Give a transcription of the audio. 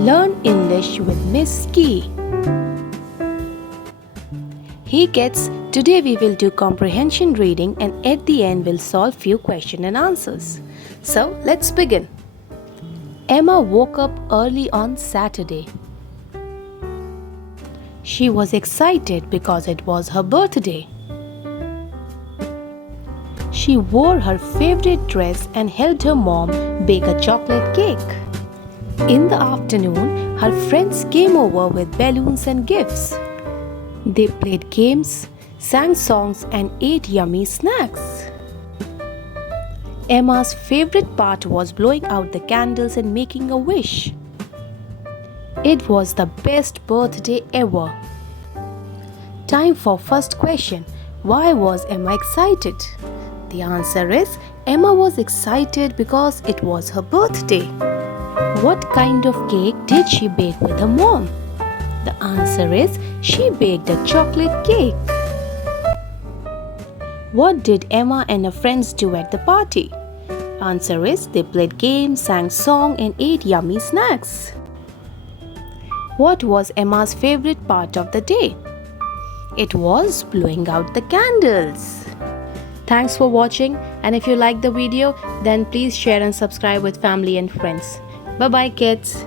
Learn English with Miss Key. Hey kids, today we will do comprehension reading and at the end we'll solve few question and answers. So let's begin. Emma woke up early on Saturday. She was excited because it was her birthday. She wore her favorite dress and helped her mom bake a chocolate cake. In the afternoon, her friends came over with balloons and gifts. They played games, sang songs, and ate yummy snacks. Emma's favorite part was blowing out the candles and making a wish. It was the best birthday ever. Time for first question. Why was Emma excited? The answer is Emma was excited because it was her birthday. What kind of cake did she bake with her mom? The answer is she baked a chocolate cake. What did Emma and her friends do at the party? Answer is they played games, sang song and ate yummy snacks. What was Emma's favorite part of the day? It was blowing out the candles. Thanks for watching, and if you like the video then please share and subscribe with family and friends. Bye bye kids.